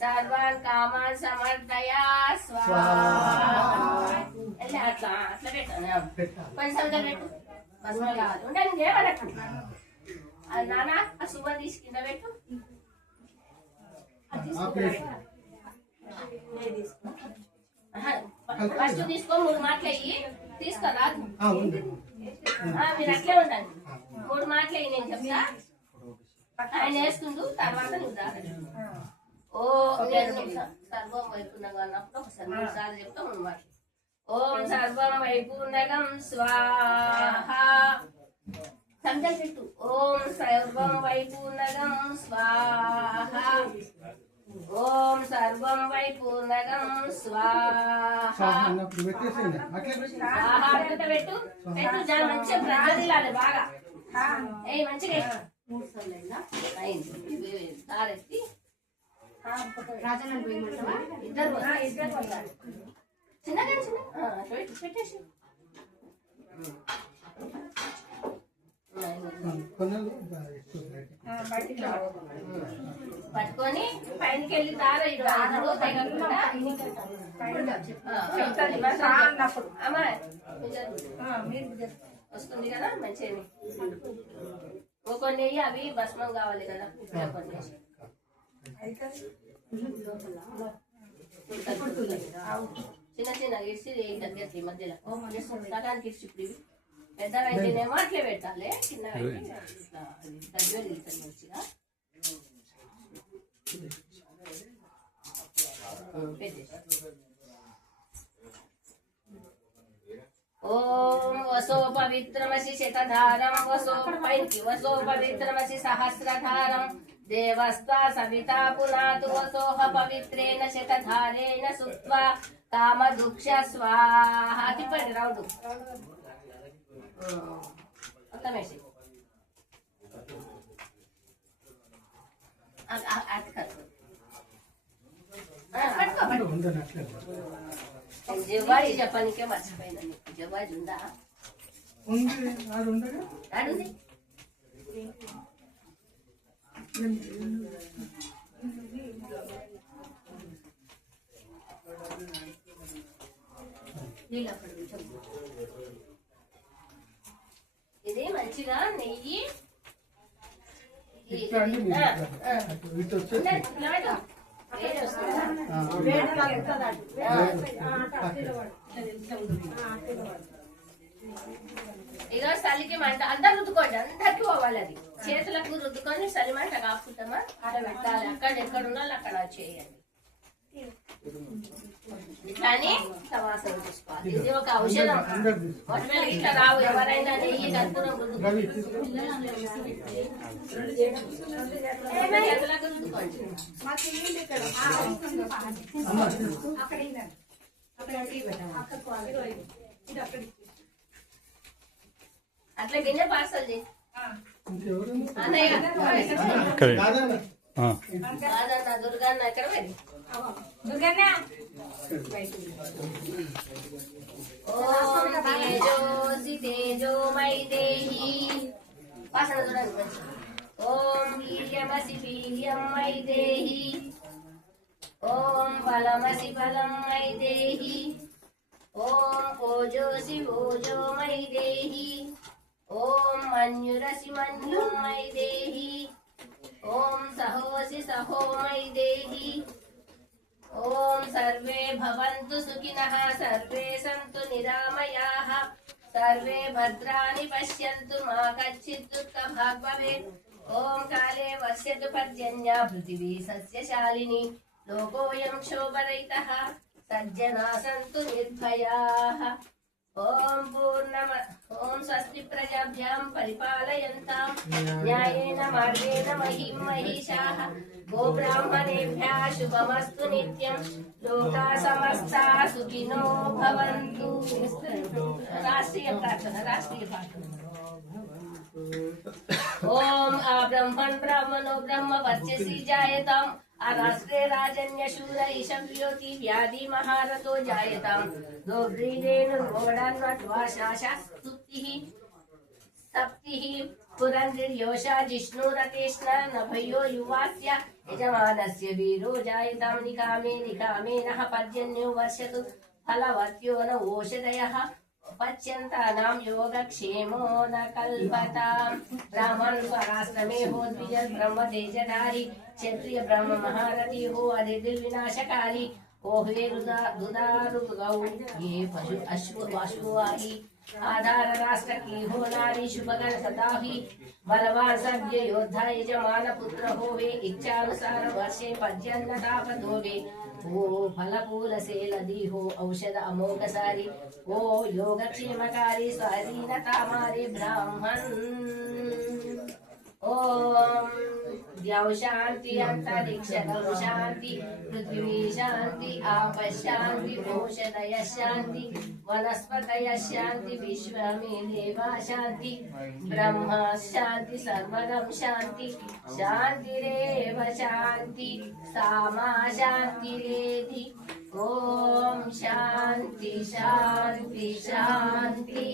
సర్వాన్ come on సమర్థయా స్వాహా. అట్లా అట్లా పెట్టాను కొంచెం పెట్టు భస్మ కావాలి ఉండండి ఏమన్నట్టు నాన్న ఆ సుమన్ తీసి కింద పెట్టు. ఫస్ట్ తీసుకో 3 మాటలు అయ్యి తీసుకోరా మీరు అట్లే ఉండండి 3 మాటలు అయ్యి నేను చెప్తా ఆయన వేస్తుండు తర్వాత నువ్వు రాదు. ఓ సర్వం వైపునగం అన్నప్పుడు ఒకసారి 3 సార్లు చెప్తా 3 మాటలు. ఓం సర్వం వైపునగం స్వాహ సంకల్ప పెట్టు. ఓం సర్వం వైపునగం స్వాహ. ఓం సర్వం వైపునగం స్వాహ. పెట్టు పెట్టు మంచిగా ప్రార్థిలాలి బాగా ఏ మంచిగా 3 సార్లు అయిందా తారెత్తి ఇద్దరు చిన్నగా పెట్టేసి పట్టుకొని పైనకి వెళ్ళి తార వస్తుంది కదా మంచిగా కొన్ని అవి భస్మం కావాలి కదా కొన్ని చిన్న చిన్న ఇడిసి దగ్గర మధ్యలో సగానికి ఇడిచి ఇప్పుడు ఇవి పెద్దగా అయితేనేమో అట్లే పెట్టాలి చిన్నగా దగ్గర వెళ్తాను మంచిగా ఓం వసో పవిత్రమసి శతధారం వసో పైకి వసో పవిత్రమసి సహస్రధారం దేవస్తా సవితా పునాతు వసోహ పవిత్రేణ శతధారేణ సుత్వా కామ దుక్ష స్వాహ. తిప్పండి రౌండ్ అర్థమేసి జవాజీ చెప్పడానికే మర్చిపోయినా నీకు జవాజీ ఉందా అడుగుది ఇది మంచిగా నెయ్యి ఇక చలికి మంట అంతా రుద్దుకోండి అందరికి పోవాలి అది చేతులకు రుద్దుకొని చలి మంట కాపుతామా అక్కడ పెట్టాలి అక్కడ ఎక్కడ ఉండాలి అక్కడ చేయాలి ఇట్లాని సమాసం తీసుకోవాలి ఇది ఒక ఔషధం ఒకవేళ ఇట్లా రావు ఎవరైనా నెయ్యి కర్పూరం చేతులకు రుద్దుకోండి అట్లా గిన్నె పార్సల్ చేయి దుర్గాన్న ఎక్కడ దుర్గాన్న ఓం తేజోసి తేజోమై దేహి వాసన చూడండి ఓం వీర్యమసి వీర్యమై దేహి ఓం బలమసి బలమై దేహి ఓం ఓజోసి ఓజోమై దేహి ఓం మన్యురసి మన్యుమై దేహి ఓం సహోసి సహోమై దేహి ఓం సర్వే భవంతు సుఖినః సర్వే సంతు నిరామయాః సర్వే భద్రాణి పశ్యంతు మా కచ్చిత్ దుఃఖభాగ్ భవేత్. ఓం కాలే వర్షతు పర్జన్య పృథివీ సస్యశాలిని లోకోయం క్షోభరహితః సజ్జనా సంతు నిర్భయాః. ఓం ఓం స్వస్తి ప్రజాభ్యాం పరిపాలయంతాం న్యాయేన మార్గేణ మహిం మహిషాః గోబ్రాహ్మణేభ్యः శుభమస్తు నిత్యం లోకా సమస్తా సుఖినో భవంతు. రాష్ట్రీయ ప్రార్థన ఓం ఆ బ్రహ్మణ్ బ్రాహ్మణో బ్రహ్మ వర్చసి జాయతాం राष्ट्रे राजन्यशूर ईशव्योति व्याधि महारथो जायतां दोग्रीरेणुर्मोडान्वद्वाशाशास्तुतिः सप्तिः पुरंद्रियोषा जिष्णुरतेष्ण नभयो युवास्य यजमानस्य वीरो जायतां निकामे निकामे नः पर्जन्यो वर्षतु फलवत्यो न ओषधयः पच्यन्तानां योगक्षेमो न कल्पतां ब्राह्मण पराश्रमे हो द्विज ब्रह्म तेजधारी क्षत्रिय ब्रह्म महारथी हो अदिति विनाशकारी ओ हे दुदारु गौ ये पशु अश्व पशुवाही आधार राष्ट्र की हो नारी शुभगण सदा ही बलवान सभ्य योद्धा यजमान पुत्र होवे इच्छानुसार वर्षे पर्जन्य तापत होवे ओ फलपूल से लदी हो औषध अमोघसारी ओ योगक्षेमकारी स्वाधीनता मारे ब्राह्मण ओम द्यौ शांति अंतरिक्ष शांति पृथ्वी शांति आप शांति औषधय शांति वनस्पतय शांति विश्व में देवा शांति ब्रह्म शांति सर्वगम शांति शांतिरेव शांति सामा शांतिरेधि ओम शांति शांति शांति।